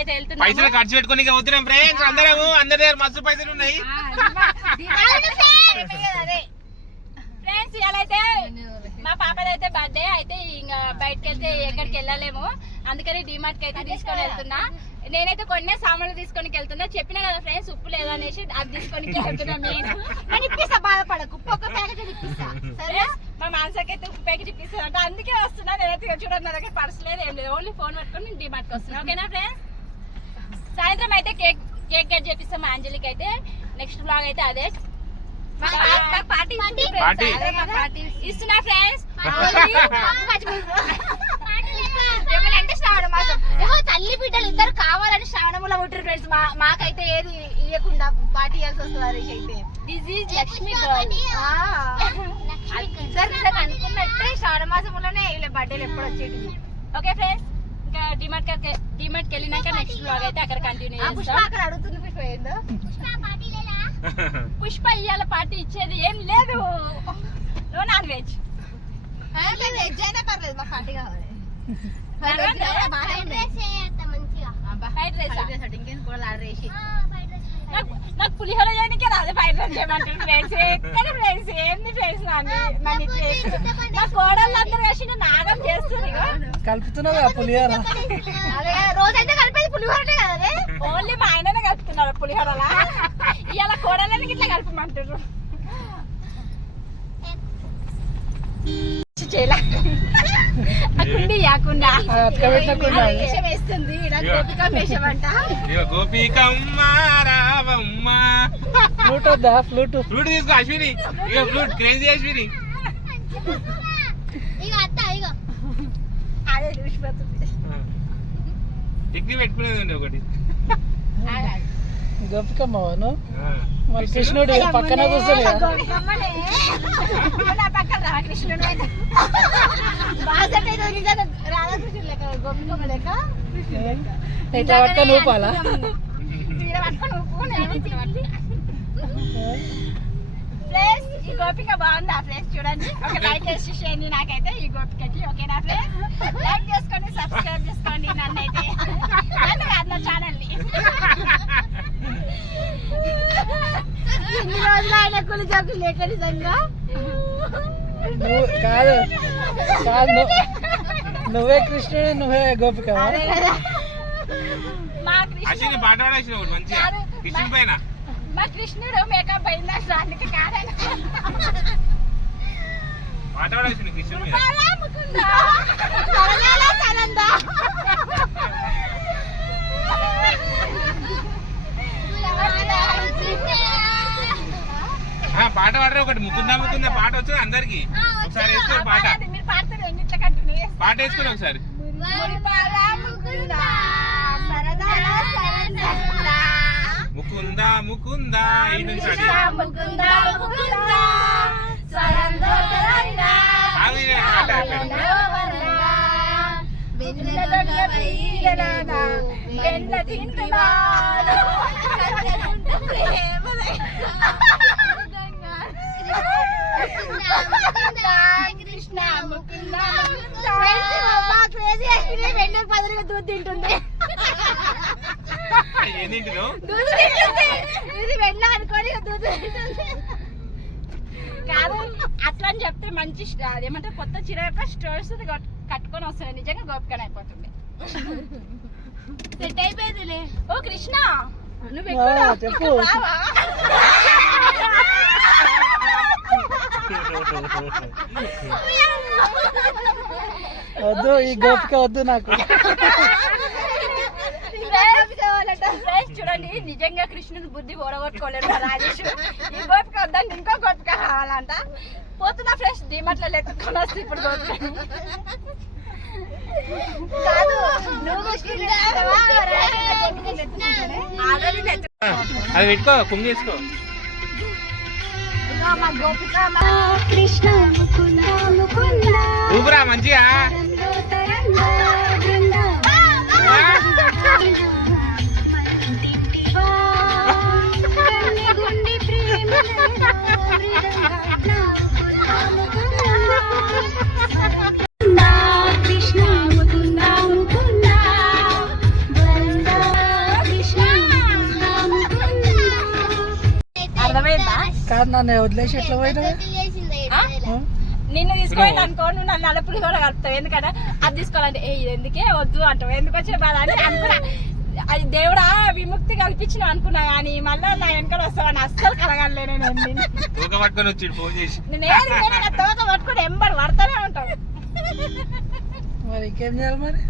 అయితే వెళ్తున్నాం. పైసలు ఖర్చు పెట్టుకుని పోతున్నాం ఫ్రెండ్స్. అందరూ అందరి దగ్గర మస్తు పైసలు ఉన్నాయి ఫ్రెండ్స్. ఇలా అయితే మా పాపదైతే బర్త్డే అయితే ఇంకా బయటకి వెళ్తే ఎక్కడికి వెళ్ళలేము, అందుకని డిమార్ట్ కి అయితే తీసుకొని వెళ్తున్నా. నేనైతే కొన్ని సామాన్లు తీసుకొని వెళ్తున్నా. చెప్పినా కదా ఫ్రెండ్స్, ఉప్పు లేదు అనేసి అది తీసుకొని వెళ్తున్నా. నేను ఇప్పిస్తా, బాధపడకు, ఉప్పు ఒక ప్యాకెట్ ఇప్పిస్తా. సరే, మా మానసకి అయితే ఉప్పు ప్యాకెట్ ఇప్పిస్తా అంటే అందుకే వస్తున్నా. నేనైతే చూడండి, నా దగ్గర పర్స్ లేదు, ఏం లేదు, ఓన్లీ ఫోన్ పట్టుకొని నేను డిమార్ట్కి వస్తున్నా. ఓకేనా ఫ్రెండ్స్? సాయంత్రం అయితే కేక్ కట్ చేపిస్తాం మా అంజలికి అయితే. నెక్స్ట్ బ్లాగ్ అయితే అదే ఇస్తున్నా ఫ్రెండ్స్. ఏమనంటే శ్రావణ మాసం తల్లి బిడ్డలు ఇద్దరు కావాలని శ్రావణంలో ఉంటారు ఫ్రెండ్స్. మాకైతే ఏది ఇవ్వకుండా పార్టీ ఇవ్వాల్సి వస్తుంది. హరీష్ అయితే దిస్ ఈజ్ లక్ష్మి ఇద్దరు అనుకున్నట్టే శ్రావణ మాసంలోనే బర్త్డేలు ఎప్పుడు వచ్చేది. ఓకే ఫ్రెండ్స్, ఇంకా డిమార్ట్కి వెళ్ళినాక నెక్స్ట్ బ్లాగ్ అయితే అక్కడ కంటిన్యూ చేస్తాం. అక్కడ అడుగుతుంది పుష్ప ఏందో. పుష్ప ఇయ్యాల పార్టీ ఇచ్చేది ఏం లేదు. నో నాన్ వెజ్, వెజ్ అయినా పర్లేదు, మా పార్టీ కావాలి. నాకు పులిహోర చేయడానికే రాదు, ఫ్రైడ్ రైస్ చేయమంటారు ఫ్రెండ్స్. ఎక్కడ ఫ్రెండ్స్ ఏంది ఫ్రెండ్స్, నా కోడళ్ళందరూ కలిసి నాగం చేస్తుంది. కలుపుతున్నావు పులిహోర, రోజైతే కలిపేది పులిహోరనే కదా, ఓన్లీ మా ఆయననే కలుపుతున్నారు పులిహోరలా. ఇవాళ కోడళ్ళని ఇట్లా కలపమంటారు. వేస్తుంది ఫ్లూట్ వద్దా? ఫ్లూట్ తీసుకో అశ్విని, ఇక ఫ్లూట్ క్రేజీ అశ్విని. అదే చూసిపోతుంది. టిక్కి పెట్టుకునేది ఒకటి. గోపికమ్మను మరి కృష్ణుడు పక్కన కూర్చొని ఇట్లా పట్టుకొని ఊపాలా? ఫ్రెండ్స్, ఈ గోపిక బాగుందా ఫ్రెండ్స్? చూడండి, ఒక లైక్ చేసి చేయండి నాకైతే ఈ గోపికకి. ఓకేనా ఫ్రెండ్స్? లైక్ చేసుకోండి, సబ్స్క్రైబ్ చేసుకోండి నన్ను అయితే, నన్ను కాదు నా ఛానల్ ని. ఇన్ని రోజులు ఆయన కులి జబ్బు లేక నిజంగా కాదు కాదు, నువ్వే కృష్ణుడు, నువ్వే గోపిక. మా కృష్ణుడు మేకప్ అయిందా అందుకే కాదని పాట పాడరే ఒకటి. ముకుందా ముకుందా పాట వచ్చింది అందరికి. ఒకసారి వేసుకోండి పాట, పాట వేసుకోండి ఒకసారి. ముకుందా ముకుందా కృష్ణ ముకుందా పదవిగా దూద్ తింటుంది. ఇది వెళ్ళా అనుకోని దూద్ కాదు, అట్లా అని చెప్తే మంచి అదేమంటే కొత్త చీర యొక్క స్టోర్స్ కట్టుకొని వస్తుంది. నిజంగా గోపికని అయిపోతుంది. సెట్ అయిపోయిందిలే. ఓ కృష్ణ, నువ్వు చెప్పు. వద్దు, ఈ గోపిక వద్దు నాకు. చూడండి, నిజంగా కృష్ణుని బుద్ధి ఓడగొట్టుకోలేడు రాజేష్. ఈ గోపిక వద్దని ఇంకో గోపిక కావాలంట. పోతున్నా ఫ్రెష్ డిమార్ట్ లో లెక్కొని వస్తే ఇప్పుడు గోపిక కాదు. అది పెట్టుకో, కుంగి వేసుకో. కృష్ణ ఊపిరా మంచిగా. కృష్ణ కాదు నన్ను వదిలేసి ఎట్లా పోయినావు ఆ? నిన్ను తీసుకోవాలి అనుకో నువ్వు నన్ను నలుపులు కూడా కలుపుతావు ఎందుకంటే అది తీసుకోవాలంటే ఏ ఇది ఎందుకే వద్దు అంటావు ఎందుకు వచ్చిన బాధ అని అనుకున్నా అది దేవుడా విముక్తి కల్పించిన అనుకున్నా కానీ మళ్ళీ నా వెనకాల వస్తావని అస్సలు కలగలే నేను తూక పట్టుకొని వచ్చి ఫోన్ చేసి నేను తోక పట్టుకుని ఎంబడి పడతానే ఉంటావు మరి ఇంకేం చేయాలి మరి